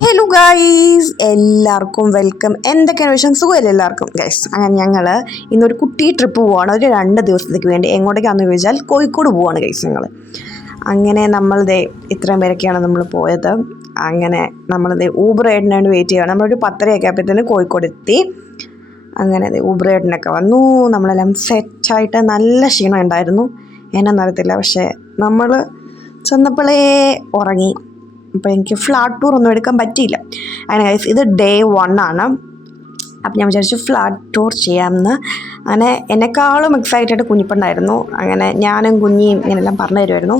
Hello guys, എല്ലാവർക്കും welcome. എന്തൊക്കെയാണ് വിഷയം? സുഖമല്ലേ എല്ലാവർക്കും? ഗൈസ്, അങ്ങനെ ഞങ്ങൾ ഇന്നൊരു കുട്ടി ട്രിപ്പ് പോവുകയാണ്. ഒരു 2 ദിവസത്തേക്ക് വേണ്ടി. എങ്ങോട്ടേക്കാണെന്ന് ചോദിച്ചാൽ കോഴിക്കോട് പോവുകയാണ് ഗൈസ് ഞങ്ങൾ. അങ്ങനെ നമ്മളിത് ഇത്രയും പേരൊക്കെയാണ് നമ്മൾ പോയത്. അങ്ങനെ നമ്മളിത് ഊബർ റൈഡിനായിട്ട് വെയിറ്റ് ചെയ്യുകയാണ്. നമ്മളൊരു 10:30 ആയപ്പോഴത്തേന് കോഴിക്കോട് എത്തി. അങ്ങനെ ഊബർ റൈഡിനൊക്കെ വന്നു. നമ്മളെല്ലാം സെറ്റായിട്ട് നല്ല ക്ഷീണം ഉണ്ടായിരുന്നു. എന്നാന്നറിയത്തില്ല, പക്ഷേ നമ്മൾ ചെന്നപ്പോഴേ ഉറങ്ങി. അപ്പോൾ എനിക്ക് ഫ്ലാറ്റ് ടൂർ ഒന്നും എടുക്കാൻ പറ്റിയില്ല. അങ്ങനെ ഗൈസ്, ഇത് ഡേ 1 ആണ്. അപ്പം ഞാൻ വിചാരിച്ചു ഫ്ലാറ്റ് ടൂർ ചെയ്യാമെന്ന്. അങ്ങനെ എന്നെക്കാളും എക്സൈറ്റഡ് കുഞ്ഞിപ്പണ്ടായിരുന്നു. അങ്ങനെ ഞാനും കുഞ്ഞിയും ഇങ്ങനെല്ലാം പറഞ്ഞു തരുമായിരുന്നു.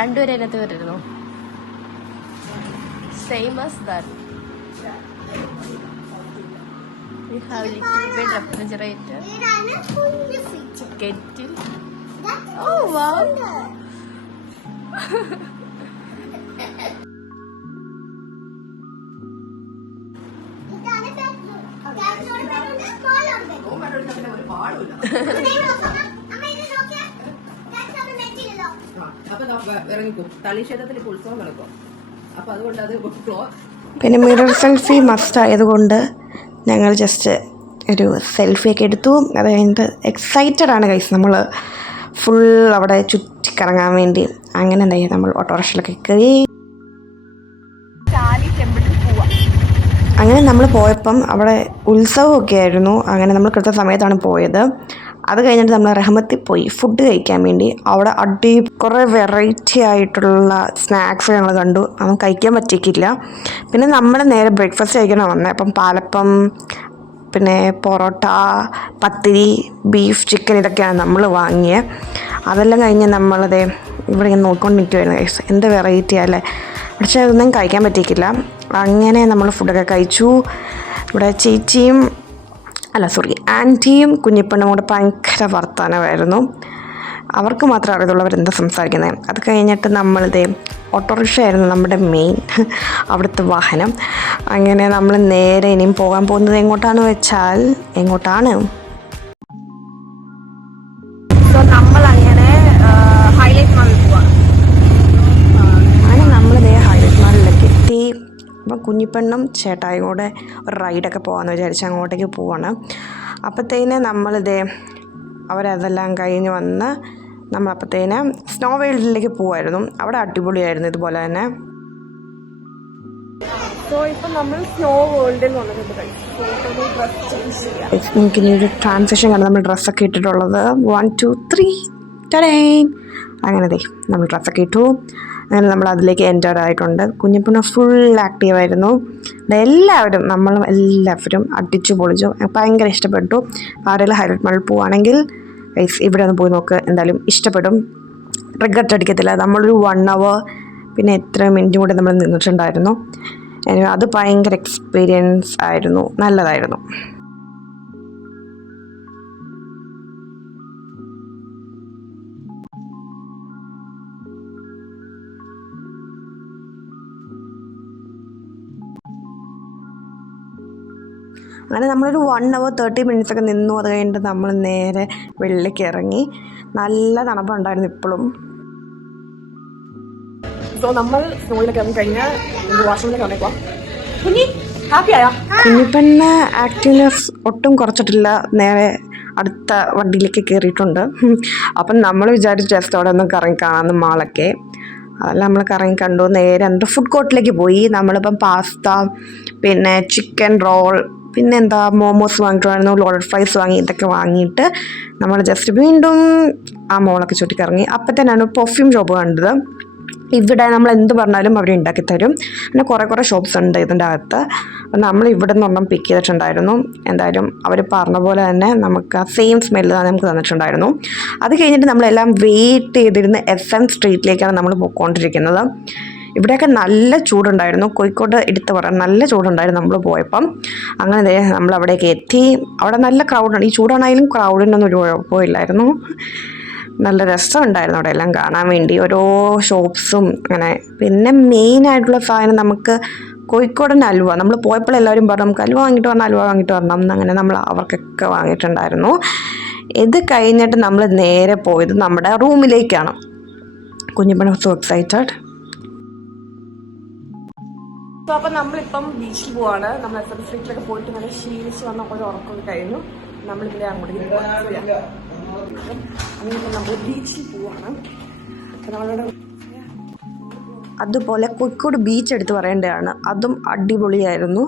രണ്ടുപേരെ അതിനകത്ത് വരരുന്നു. Same as that. We have little bit refrigerator. Kettle. Oh wow. പിന്നെ മിറർ സെൽഫി മസ്റ്റ് ആയതുകൊണ്ട് ഞങ്ങൾ ജസ്റ്റ് ഒരു സെൽഫിയൊക്കെ എടുത്തു. അത് കഴിഞ്ഞിട്ട് എക്സൈറ്റഡ് ആണ് ഗൈസ്. നമ്മൾ ഫുൾ അവിടെ ചുറ്റിക്കറങ്ങാൻ വേണ്ടി. അങ്ങനെ എന്തായാലും നമ്മൾ ഓട്ടോറിക്ഷയിലൊക്കെ കയറി. അങ്ങനെ നമ്മൾ പോയപ്പം അവിടെ ഉത്സവമൊക്കെ ആയിരുന്നു. അങ്ങനെ നമ്മൾ കൃത്യ സമയത്താണ് പോയത്. അത് കഴിഞ്ഞിട്ട് നമ്മൾ റഹ്മത്തിൽ പോയി ഫുഡ് കഴിക്കാൻ വേണ്ടി. അവിടെ കുറേ വെറൈറ്റി ആയിട്ടുള്ള സ്നാക്സ് ഞങ്ങൾ കണ്ടു. അതൊന്നും കഴിക്കാൻ പറ്റിയിട്ടില്ല. പിന്നെ നമ്മൾ നേരെ ബ്രേക്ക്ഫാസ്റ്റ് കഴിക്കണം വന്നത്. അപ്പം പാലപ്പം, പിന്നെ പൊറോട്ട, പത്തിരി, ബീഫ്, ചിക്കൻ ഇതൊക്കെയാണ് നമ്മൾ വാങ്ങിയത്. അതെല്ലാം കഴിഞ്ഞ് നമ്മളത് ഇവിടെ ഇങ്ങനെ നോക്കിക്കൊണ്ടിരിക്കുമായിരുന്നു ഗൈസ്. എന്ത് വെറൈറ്റി അല്ലേ. പക്ഷേ അതൊന്നും കഴിക്കാൻ പറ്റിയിട്ടില്ല. അങ്ങനെ നമ്മൾ ഫുഡൊക്കെ കഴിച്ചു. ഇവിടെ ആൻറ്റിയും കുഞ്ഞിപ്പണ്ണും കൂടെ ഭയങ്കര വർത്തമാനമായിരുന്നു. അവർക്ക് മാത്രമേ അറിയത്തുള്ളൂ അവരെന്താ സംസാരിക്കുന്നത്. അത് കഴിഞ്ഞിട്ട് നമ്മളിത് ഓട്ടോറിക്ഷ ആയിരുന്നു നമ്മുടെ മെയിൻ അവിടുത്തെ വാഹനം. അങ്ങനെ നമ്മൾ നേരെ ഇനിയും പോകാൻ പോകുന്നത് എങ്ങോട്ടാണെന്ന് വെച്ചാൽ നമ്മളങ്ങനെ ഹൈലൈറ്റ് മാളിൽ പോവാം. അങ്ങനെ നമ്മളിതേ ഹൈലൈറ്റ് മാളിലേക്ക് എത്തി. അപ്പം കുഞ്ഞിപ്പെണ്ണും ചേട്ടായും കൂടെ ഒരു റൈഡൊക്കെ പോകാമെന്ന് വിചാരിച്ച് അങ്ങോട്ടേക്ക് പോവാണ്. അപ്പോഴത്തേന് നമ്മളിതേ അവരതെല്ലാം കഴിഞ്ഞ് വന്ന് നമ്മളപ്പോഴത്തേന് സ്നോ വേൾഡിലേക്ക് പോവായിരുന്നു. അവിടെ അടിപൊളിയായിരുന്നു ഇതുപോലെ തന്നെ. സോ ഇപ്പം നമ്മൾ സ്നോ വേൾഡിൽ വന്നിട്ടുണ്ട്. നമുക്കിനി ഒരു ട്രാൻസിഷൻ കാണാം. നമ്മൾ ഡ്രസ്സൊക്കെ ഇട്ടിട്ടുള്ളത് 1 2 3 ടടേൻ. അങ്ങനെ നമ്മൾ ഡ്രസ്സൊക്കെ ഇട്ടു. അങ്ങനെ നമ്മൾ അതിലേക്ക് എൻ്റർ ആയിട്ടുണ്ട്. കുഞ്ഞിപ്പണ്ണ ഫുൾ ആക്റ്റീവായിരുന്നു. നമ്മളും എല്ലാവരും അടിച്ചു പൊളിച്ചു. ഭയങ്കര ഇഷ്ടപ്പെട്ടു. ആരെങ്കിലും ഹൈലൈറ്റ് മാളിൽ പോവുകയാണെങ്കിൽ ഇവിടെ ഒന്ന് പോയി നോക്ക്, എന്തായാലും ഇഷ്ടപ്പെടും. റിഗ്രറ്റ് അടിക്കത്തില്ല. നമ്മളൊരു 1 hour പിന്നെ എത്ര മിനിറ്റും കൂടെ നമ്മൾ നിന്നിട്ടുണ്ടായിരുന്നു. അത് ഭയങ്കര എക്സ്പീരിയൻസ് ആയിരുന്നു, നല്ലതായിരുന്നു. അങ്ങനെ നമ്മളൊരു 1 hour 30 minutes ഒക്കെ നിന്നു. അത് കഴിഞ്ഞിട്ട് നമ്മൾ നേരെ വെള്ളിലേക്ക് ഇറങ്ങി. നല്ല തണുപ്പുണ്ടായിരുന്നു ഇപ്പോഴും. സോ നമ്മൾ സ്നോയിലൊക്കെ ഇറങ്ങി കഴിഞ്ഞാൽ വാഷ്റൂമിലേക്ക് ഇറങ്ങിക്കോളാം. കുഞ്ഞിപ്പെണ്ണ ആക്റ്റീവ്നെസ് ഒട്ടും കുറച്ചിട്ടില്ല. നേരെ അടുത്ത വണ്ടിയിലേക്ക് കയറിയിട്ടുണ്ട്. അപ്പം നമ്മൾ വിചാരിച്ചു ജസ്റ്റ് അവിടെ ഒന്ന് കറങ്ങി കാണാമെന്ന് മാളൊക്കെ. അതെല്ലാം നമ്മൾ കറങ്ങി കണ്ടു. നേരെ എന്നിട്ട് ഫുഡ് കോർട്ടിലേക്ക് പോയി. നമ്മളിപ്പം പാസ്ത, പിന്നെ ചിക്കൻ റോൾ, പിന്നെ മോമോസ് വാങ്ങിയിട്ടുണ്ടായിരുന്നു, ലോഡഡ് ഫ്രൈസ് വാങ്ങി. ഇതൊക്കെ വാങ്ങിയിട്ട് നമ്മൾ ജസ്റ്റ് വീണ്ടും ആ മോളൊക്കെ ചുറ്റിക്കറങ്ങി. അപ്പം തന്നെയാണ് പെർഫ്യൂം ഷോപ്പ് കണ്ടത്. ഇവിടെ നമ്മൾ എന്ത് പറഞ്ഞാലും അവർ ഉണ്ടാക്കിത്തരും. പിന്നെ കുറേ ഷോപ്സ് ഉണ്ട് ഇതിൻ്റെ അകത്ത്. അപ്പം നമ്മൾ ഇവിടെ നിന്ന് പിക്ക് ചെയ്തിട്ടുണ്ടായിരുന്നു. എന്തായാലും അവർ പറഞ്ഞ പോലെ തന്നെ നമുക്ക് ആ സെയിം സ്മെല്ല് നമുക്ക് തന്നിട്ടുണ്ടായിരുന്നു. അത് കഴിഞ്ഞിട്ട് നമ്മളെല്ലാം വെയിറ്റ് ചെയ്തിരുന്ന SM സ്ട്രീറ്റിലേക്കാണ് നമ്മൾ പോയിക്കൊണ്ടിരിക്കുന്നത്. ഇവിടെയൊക്കെ നല്ല ചൂടുണ്ടായിരുന്നു. കോഴിക്കോട് എടുത്ത് പറയാം, നല്ല ചൂടുണ്ടായിരുന്നു നമ്മൾ പോയപ്പം. അങ്ങനെ നമ്മൾ അവിടേക്ക് എത്തി. അവിടെ നല്ല ക്രൗഡാണ്. ഈ ചൂടാണെങ്കിലും ക്രൗഡിനൊന്നും ഒരു കുഴപ്പമില്ലായിരുന്നു. നല്ല രസമുണ്ടായിരുന്നു അവിടെ എല്ലാം കാണാൻ വേണ്ടി, ഓരോ ഷോപ്സും അങ്ങനെ. പിന്നെ മെയിനായിട്ടുള്ള സാധനം നമുക്ക് കോഴിക്കോടൻ അലുവ നമ്മൾ പോയപ്പോൾ എല്ലാവരും പറഞ്ഞു നമുക്ക് അലുവ വാങ്ങിയിട്ട് വരണം, അലുവ വാങ്ങിയിട്ട് വരണം എന്ന്. അങ്ങനെ നമ്മൾ അവർക്കൊക്കെ വാങ്ങിയിട്ടുണ്ടായിരുന്നു. ഇത് കഴിഞ്ഞിട്ട് നമ്മൾ നേരെ പോയത് നമ്മുടെ റൂമിലേക്കാണ്. കുഞ്ഞിപ്പണ സോ എക്സൈറ്റഡ്. അപ്പോൾ നമ്മളിപ്പം ബീച്ചിൽ പോവാണ്. നമ്മൾ എസ്എംസിയിലൊക്കെ പോയിട്ട് നല്ല ക്ഷീണിച്ച് വന്ന ഒരു ഉറക്കമൊക്കെ കഴിഞ്ഞു. നമ്മളിതിലെ അങ്ങോട്ടേക്ക് നമ്മൾ ബീച്ചിൽ പോവാണ്. അപ്പോൾ നമ്മളുടെ അതുപോലെ കോഴിക്കോട് ബീച്ച് എടുത്ത് പറയേണ്ടതാണ്. അതും അടിപൊളിയായിരുന്നു,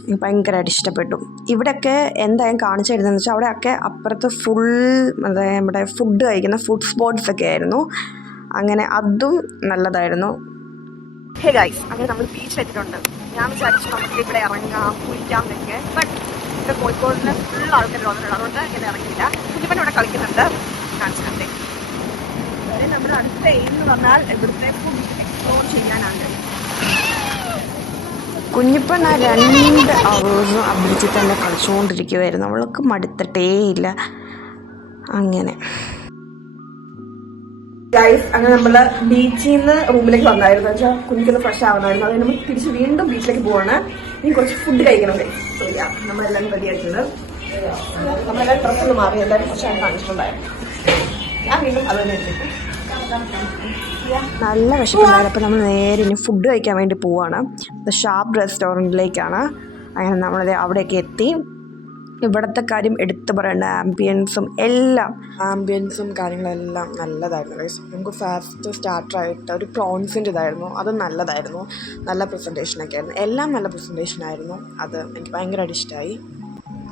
എനിക്ക് ഭയങ്കരമായിട്ട് ഇഷ്ടപ്പെട്ടു. ഇവിടെയൊക്കെ എന്തായാലും കാണിച്ചു തരുന്നതെന്ന് വെച്ചാൽ അവിടെയൊക്കെ അപ്പുറത്ത് ഫുൾ നമ്മുടെ ഫുഡ് കഴിക്കുന്ന ഫുഡ് സ്പോട്ട്സ് ഒക്കെ ആയിരുന്നു. അങ്ങനെ അതും നല്ലതായിരുന്നു. ഹേ ഗൈസ്, അങ്ങനെ നമ്മൾ ബീച്ചിലെത്തിയിട്ടുണ്ട്. ഞാൻ വിചാരിച്ചു നമുക്ക് ഇവിടെ ഇറങ്ങാം, കുളിക്കാം എന്നൊക്കെ. ബട്ട് ഇവിടെ കോഴിക്കോടിന് ഫുൾ ആൾക്കാർ വന്നിട്ടുണ്ട്, അതുകൊണ്ട് ഇവിടെ ഇറങ്ങിയില്ല. കുഞ്ഞിപ്പൻ ഇവിടെ കളിക്കുന്നുണ്ട്, കാണിച്ചിട്ടുണ്ട്. നമ്മുടെ അടുത്ത എയിം എന്ന് പറഞ്ഞാൽ ഇവിടുത്തെ ഫുഡ് എക്സ്പ്ലോർ ചെയ്യാനാണ്. കുഞ്ഞിപ്പൻ ആ 2 അവേഴ്സും ആ ബീച്ചിൽ തന്നെ കളിച്ചുകൊണ്ടിരിക്കുമായിരുന്നു. അവൾക്ക് മടുത്തിട്ടേയില്ല. അങ്ങനെ അങ്ങനെ നമ്മൾ ബീച്ചിൽ നിന്ന് റൂമിലേക്ക് വന്നായിരുന്നു. വെച്ചാൽ കുഞ്ഞിക്കൊന്ന് ഫ്രഷ് ആവുന്നായിരുന്നു. അത് നമ്മൾ തിരിച്ച് വീണ്ടും ബീച്ചിലേക്ക് പോവാണ്. ഇനി കുറച്ച് ഫുഡ് കഴിക്കണം. സോറിയാ, നമ്മളെല്ലാം റെഡി ആയിട്ടുണ്ട്. നമ്മളെല്ലാം ഡ്രസ്സൊന്ന് മാറി എല്ലാവരും കുറച്ച് കാണിച്ചിട്ടുണ്ടായിരുന്നു. ഞാൻ വീണ്ടും അത് തന്നെ എടുത്തിട്ട് നല്ല വിശപ്പുണ്ടായിരുന്നു. അപ്പോൾ നമ്മൾ നേരെ ഇനി ഫുഡ് കഴിക്കാൻ വേണ്ടി പോവാണ്. ഷാപ്പ് റെസ്റ്റോറൻറ്റിലേക്കാണ്. അങ്ങനെ നമ്മളത് അവിടേക്ക് എത്തി. ഇവിടുത്തെ കാര്യം എടുത്തു പറയേണ്ട ആംബിയൻസും കാര്യങ്ങളെല്ലാം നല്ലതായിരുന്നു. നമുക്ക് ഫസ്റ്റ് സ്റ്റാർട്ടറായിട്ട് ഒരു പ്രോൺസിൻ്റെ ഇതായിരുന്നു, അതും നല്ലതായിരുന്നു. നല്ല പ്രസൻറ്റേഷനൊക്കെ ആയിരുന്നു, എല്ലാം നല്ല പ്രസൻറ്റേഷനായിരുന്നു. അത് എനിക്ക് ഭയങ്കരമായിട്ട് ഇഷ്ടമായി.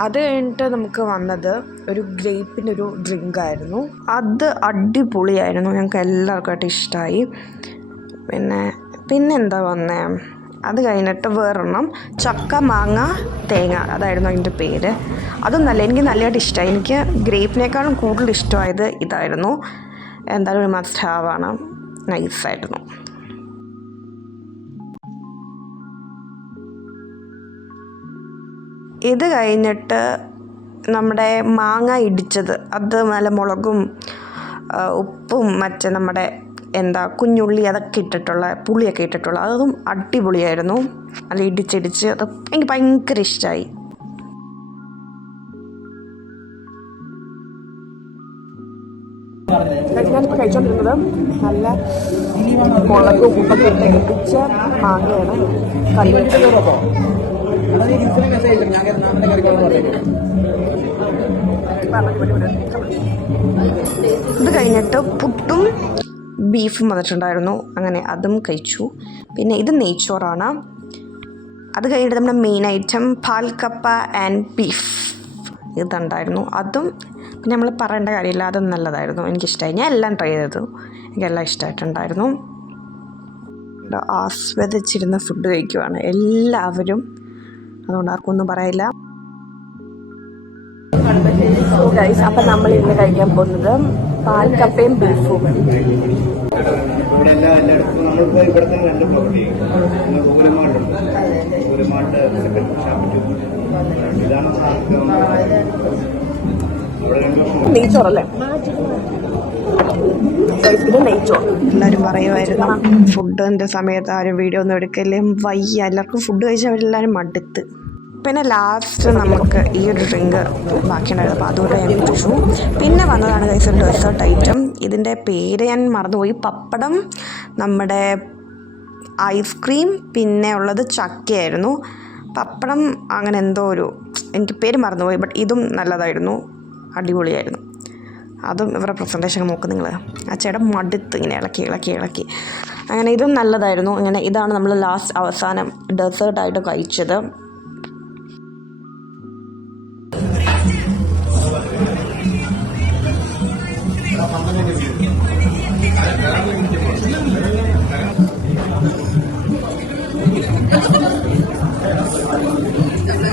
അത് കഴിഞ്ഞിട്ട് നമുക്ക് വന്നത് ഒരു ഗ്രേപ്പിൻ്റെ ഒരു ഡ്രിങ്കായിരുന്നു. അത് അടിപൊളിയായിരുന്നു, ഞങ്ങൾക്ക് എല്ലാവർക്കുമായിട്ട് ഇഷ്ടമായി. പിന്നെ എന്താ വന്നേ, അത് കഴിഞ്ഞിട്ട് വേറൊരെണ്ണം ചക്ക മാങ്ങ തേങ്ങ, അതായിരുന്നു അതിൻ്റെ പേര്. അതും എനിക്ക് നല്ലതായിട്ട് ഇഷ്ടമായി. എനിക്ക് ഗ്രേപ്പിനേക്കാളും കൂടുതൽ ഇഷ്ടമായത് ഇതായിരുന്നു. എന്തായാലും ഒരു മസ്റ്റ് ഹാവ് ആണ്, നൈസായിരുന്നു. ഇത് കഴിഞ്ഞിട്ട് നമ്മുടെ മാങ്ങ ഇടിച്ചത്, അത് നല്ല മുളകും ഉപ്പും മറ്റേ നമ്മുടെ കുഞ്ഞുള്ളി അതൊക്കെ ഇട്ടിട്ടുള്ള പുളിയൊക്കെ ഇട്ടിട്ടുള്ള അതും അടിപൊളിയായിരുന്നു. അത് ഇടിച്ചിടിച്ച് അത് എനിക്ക് ഭയങ്കര ഇഷ്ടമായി. ഞാനിപ്പോൾ കഴിച്ചുകൊണ്ടിരുന്നത് നല്ല മുളകും ഉപ്പൊക്കെ ഇടിച്ച മാങ്ങയാണ്. ഇത് കഴിഞ്ഞിട്ട് പുട്ടും ബീഫും വന്നിട്ടുണ്ടായിരുന്നു. അങ്ങനെ അതും കഴിച്ചു. പിന്നെ ഇത് നെയ്ച്ചോറാണ്. അത് കഴിഞ്ഞിട്ട് നമ്മുടെ മെയിൻ ഐറ്റം പാൽക്കപ്പ ആൻഡ് ബീഫ് ഇതുണ്ടായിരുന്നു. അതും പിന്നെ നമ്മൾ പറയേണ്ട കാര്യമില്ല, അതും നല്ലതായിരുന്നു, എനിക്കിഷ്ടമായി. ഞാൻ എല്ലാം ട്രൈ ചെയ്തു, എനിക്കെല്ലാം ഇഷ്ടമായിട്ടുണ്ടായിരുന്നു. ആസ്വദിച്ചിരുന്ന ഫുഡ് കഴിക്കുവാണ് എല്ലാവരും, അതുകൊണ്ട് ആർക്കൊന്നും പറയില്ല. അപ്പം നമ്മൾ ഇന്ന് കഴിക്കാൻ പോകുന്നത് പാൽക്കപ്പയും ബീഫും. നെയ്ച്ചോറല്ലേ, ഇത് നെയ്ച്ചോറ്. എല്ലാവരും പറയുമായിരുന്നു ഫുഡിൻ്റെ സമയത്ത് ആരും വീഡിയോ ഒന്നും എടുക്കല്ലേ, വയ്യ, എല്ലാവർക്കും ഫുഡ് കഴിച്ചാൽ അവരെല്ലാവരും മടുത്ത്. പിന്നെ ലാസ്റ്റ് നമുക്ക് ഈ ഒരു ഡ്രിങ്ക് ബാക്കിയുണ്ടായിരുന്നു, അപ്പോൾ അതുകൊണ്ട് ഞാൻ കുടിച്ചു. പിന്നെ വന്നതാണ് ഗൈസ് ഒരു ഡെസേർട്ട് ഐറ്റം. ഇതിൻ്റെ പേര് ഞാൻ മറന്നുപോയി. പപ്പടം, നമ്മുടെ ഐസ്ക്രീം, പിന്നെ ഉള്ളത് ചക്കയായിരുന്നു. പപ്പടം അങ്ങനെ എന്തോ എനിക്ക് പേര് മറന്നുപോയി. ബട്ട് ഇതും നല്ലതായിരുന്നു, അടിപൊളിയായിരുന്നു. അതും ഇവരുടെ പ്രസൻറ്റേഷൻ നോക്കും നിങ്ങൾ, ആ ചേട്ടൻ മടുത്ത് ഇങ്ങനെ ഇളക്കി. അങ്ങനെ ഇതും നല്ലതായിരുന്നു. അങ്ങനെ ഇതാണ് നമ്മൾ ലാസ്റ്റ് അവസാനം ഡെസേർട്ടായിട്ട് കഴിച്ചത്.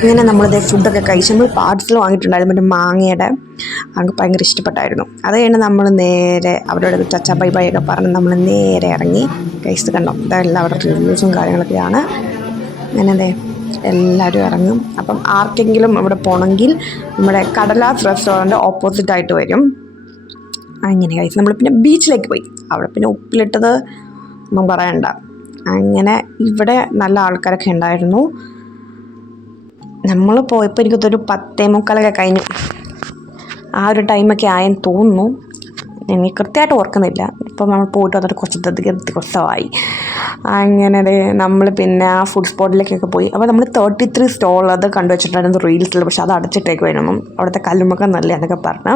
അങ്ങനെ നമ്മളിത് ഫുഡൊക്കെ കഴിച്ച് നമ്മൾ പാർട്സിൽ വാങ്ങിയിട്ടുണ്ടായിരുന്നു. മറ്റേ മാങ്ങയുടെ നമുക്ക് ഭയങ്കര ഇഷ്ടപ്പെട്ടായിരുന്നു. അത് കഴിഞ്ഞ് നമ്മൾ നേരെ അവരോട് ചച്ച ബൈ ബൈ ഒക്കെ പറഞ്ഞ് നമ്മൾ നേരെ ഇറങ്ങി. കഴിച്ചത് കണ്ടോ, ഇതെല്ലാം അവിടെ റിവ്യൂസും കാര്യങ്ങളൊക്കെയാണ്. അങ്ങനെ എല്ലാവരും ഇറങ്ങും. അപ്പം ആർക്കെങ്കിലും ഇവിടെ പോകണമെങ്കിൽ നമ്മുടെ കടലാസ് റെസ്റ്റോറൻറ്റ് ഓപ്പോസിറ്റായിട്ട് വരും. അങ്ങനെ കഴിച്ച് നമ്മൾ പിന്നെ ബീച്ചിലേക്ക് പോയി. അവിടെ പിന്നെ ഉപ്പിലിട്ടത് ഒന്നും പറയണ്ട, അങ്ങനെ ഇവിടെ നല്ല ആൾക്കാരൊക്കെ ഉണ്ടായിരുന്നു. നമ്മൾ പോയപ്പോൾ എനിക്കതൊരു 10:45 കഴിഞ്ഞു. ആ ഒരു ടൈമൊക്കെ ആയെന്ന് തോന്നുന്നു, എനിക്ക് കൃത്യമായിട്ട് ഓർക്കുന്നില്ല. ഇപ്പം നമ്മൾ പോയിട്ട് വന്നിട്ട് കുറച്ചധികം ദിവസമായി. അങ്ങനെ നമ്മൾ പിന്നെ ആ ഫുഡ് സ്പോട്ടിലേക്കൊക്കെ പോയി. അപ്പോൾ നമ്മൾ 33 സ്റ്റോൾ അത് കണ്ടുവച്ചിട്ടുണ്ടായിരുന്നു റീൽസിൽ, പക്ഷെ അത് അടച്ചിട്ടേക്കുമായിരുന്നു. അവിടുത്തെ കല്ലുമ്മക്ക നല്ല എന്നൊക്കെ പറഞ്ഞു.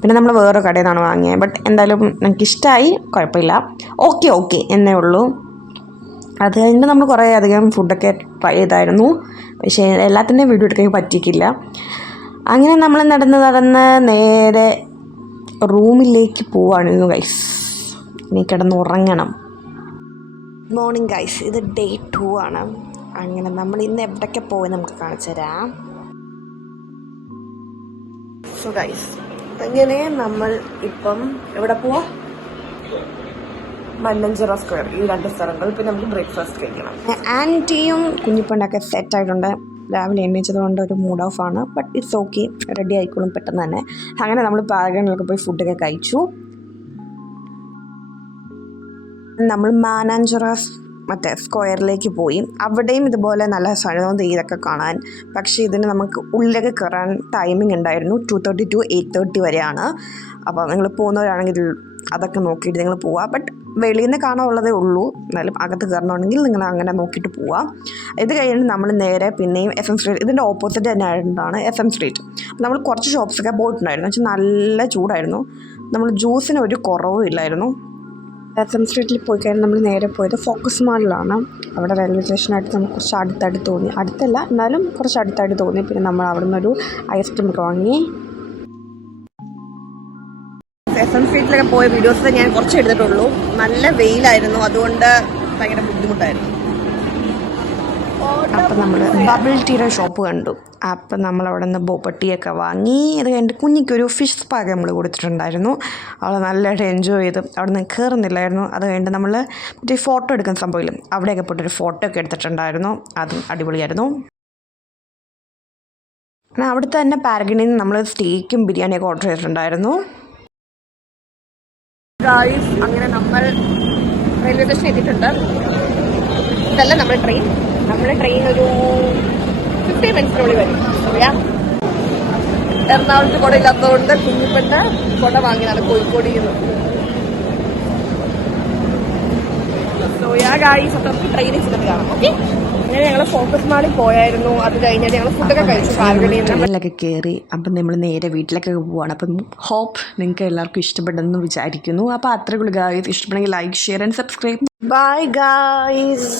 പിന്നെ നമ്മൾ വേറെ കടയിൽ നിന്നാണ് വാങ്ങിയത്. ബട്ട് എന്തായാലും എനിക്കിഷ്ടമായി, കുഴപ്പമില്ല, ഓക്കെ എന്നേ ഉള്ളൂ. അത് കഴിഞ്ഞിട്ട് നമ്മൾ കുറേ അധികം ഫുഡൊക്കെ ട്രൈ ചെയ്തായിരുന്നു, പക്ഷേ എല്ലാത്തിൻ്റെയും വീഡിയോ എടുക്കാൻ പറ്റിയിട്ടില്ല. അങ്ങനെ നമ്മൾ നടന്ന് നേരെ റൂമിലേക്ക് പോവാണ് ഗൈസ്. ഇനി കിടന്ന് ഉറങ്ങണം. മോർണിംഗ് ഗൈസ്, ഇത് ഡേ 2 ആണ്. അങ്ങനെ നമ്മൾ ഇന്ന് എവിടേക്ക് പോയി നമുക്ക് കാണിച്ചു തരാം. സോ ഗൈസ്, അങ്ങനെ നമ്മൾ ഇപ്പം എവിടെ പോവാ? മല്ലഞ്ചിറ സ്ക്വയർ, ഈ 2 സ്ഥലങ്ങൾ. പിന്നെ നമുക്ക് ബ്രേക്ക്ഫാസ്റ്റ് കഴിക്കണം. ആൻറ്റിയും കുഞ്ഞിപ്പണ്ടൊക്കെ സെറ്റായിട്ടുണ്ട്. രാവിലെ എണ്ണീച്ചത് കൊണ്ട് ഒരു മൂഡ് ഓഫ് ആണ്, ബട്ട് ഇറ്റ്സ് ഓക്കെ, റെഡി ആയിക്കോളും പെട്ടെന്ന് തന്നെ. അങ്ങനെ നമ്മൾ പാരഗണിലൊക്കെ പോയി ഫുഡൊക്കെ കഴിച്ചു. നമ്മൾ മാനാഞ്ചിറ മറ്റേ സ്ക്വയറിലേക്ക് പോയി. അവിടെയും ഇതുപോലെ നല്ല സ്ഥലവും ഇതൊക്കെ കാണാൻ. പക്ഷേ ഇതിന് നമുക്ക് ഉള്ളിലേക്ക് കയറാൻ ടൈമിംഗ് ഉണ്ടായിരുന്നു, 2:30 to 8:30 വരെയാണ്. അപ്പോൾ നിങ്ങൾ പോകുന്നവരാണെങ്കിൽ അതൊക്കെ നോക്കിയിട്ട് നിങ്ങൾ പോവുക. ബട്ട് വെളിയിൽ നിന്ന് കാണാനുള്ളതേ ഉള്ളൂ, എന്നാലും അകത്ത് കയറണമെങ്കിൽ നിങ്ങൾ അങ്ങനെ നോക്കിയിട്ട് പോവുക. ഇത് കഴിഞ്ഞിട്ട് നമ്മൾ നേരെ പിന്നെയും FM സ്ട്രീറ്റ്, ഇതിൻ്റെ ഓപ്പോസിറ്റ് തന്നെ ആയതുകൊണ്ടാണ് FM സ്ട്രീറ്റ്. നമ്മൾ കുറച്ച് ഷോപ്സൊക്കെ പോയിട്ടുണ്ടായിരുന്നു, പക്ഷേ നല്ല ചൂടായിരുന്നു. നമ്മൾ ജ്യൂസിന് ഒരു കുറവും ഇല്ലായിരുന്നു. FM സ്ട്രീറ്റിൽ പോയി കഴിഞ്ഞാൽ നമ്മൾ നേരെ പോയത് ഫോക്കസ് മാളിലാണ്. അവിടെ റെയിൽവേ സ്റ്റേഷനായിട്ട് നമുക്ക് കുറച്ച് അടുത്തായിട്ട് തോന്നി, അടുത്തല്ല എന്നാലും കുറച്ച് അടുത്തായിട്ട് തോന്നി. പിന്നെ നമ്മൾ അവിടെ നിന്നൊരു ഐസ്ക്രീമൊക്കെ വാങ്ങി. FM സ്ട്രീറ്റിലൊക്കെ പോയ വീഡിയോസ് ഞാൻ കുറച്ച് എടുത്തിട്ടുള്ളൂ. നല്ല വെയിലായിരുന്നു, അതുകൊണ്ട് ഭയങ്കര ബുദ്ധിമുട്ടായിരുന്നു. അപ്പം നമ്മൾ ബബിൾ ടീയുടെ ഷോപ്പ് കണ്ടു. അപ്പം നമ്മൾ അവിടെ നിന്ന് ബോപ്പട്ടിയൊക്കെ വാങ്ങി. അത് കഴിഞ്ഞിട്ട് കുഞ്ഞിക്കൊരു ഫിഷ് സ്പാഗ് നമ്മൾ കൊടുത്തിട്ടുണ്ടായിരുന്നു. അവൾ നല്ലതായിട്ട് എൻജോയ് ചെയ്തു. അവിടെ നിന്ന് കയറുന്നില്ലായിരുന്നു. അത് കഴിഞ്ഞിട്ട് നമ്മൾ മറ്റേ ഫോട്ടോ എടുക്കുന്ന സംഭവമില്ല, അവിടെയൊക്കെ പോയിട്ടൊരു ഫോട്ടോ ഒക്കെ എടുത്തിട്ടുണ്ടായിരുന്നു. അതും അടിപൊളിയായിരുന്നു. അവിടുത്തെ തന്നെ പാരഗണിൽ നിന്ന് നമ്മൾ സ്റ്റേക്കും ബിരിയാണിയൊക്കെ ഓർഡർ ചെയ്തിട്ടുണ്ടായിരുന്നു. ഗായ്സ്, അങ്ങനെ നമ്മൾ റെയിൽവേ സ്റ്റേഷൻ എത്തിയിട്ടുണ്ട്. ഇതല്ല നമ്മുടെ ട്രെയിൻ ഒരു 15 മിനിറ്റിനുള്ളിൽ വരും. അറിയാം, എറണാകുളത്ത് കുട ഇല്ലാത്തതുകൊണ്ട് കുഞ്ഞിപ്പൻ്റെ കുട വാങ്ങിയതാണ് കോഴിക്കോട് നിന്ന്. ഗായ്സ്, അപ്പം ട്രെയിനിൽ ചെന്നിട്ട് കാണാം. ഓക്കെ, അങ്ങനെ ഞങ്ങൾ ഫോക്കസ് മാളിൽ പോയായിരുന്നു. അത് കഴിഞ്ഞിട്ട് ഞങ്ങൾ ഫുഡൊക്കെ കഴിച്ചു. ട്രെയിനിലൊക്കെ കയറി. അപ്പം നമ്മൾ നേരെ വീട്ടിലേക്കൊക്കെ പോവാണ്. അപ്പം ഹോപ്പ് നിങ്ങൾക്ക് എല്ലാവർക്കും ഇഷ്ടപ്പെട്ടെന്ന് വിചാരിക്കുന്നു. അപ്പോൾ അത്രയുള്ളൂ ഗായ്സ്. ഇഷ്ടപ്പെടുമെങ്കിൽ like, share and subscribe. Bye guys.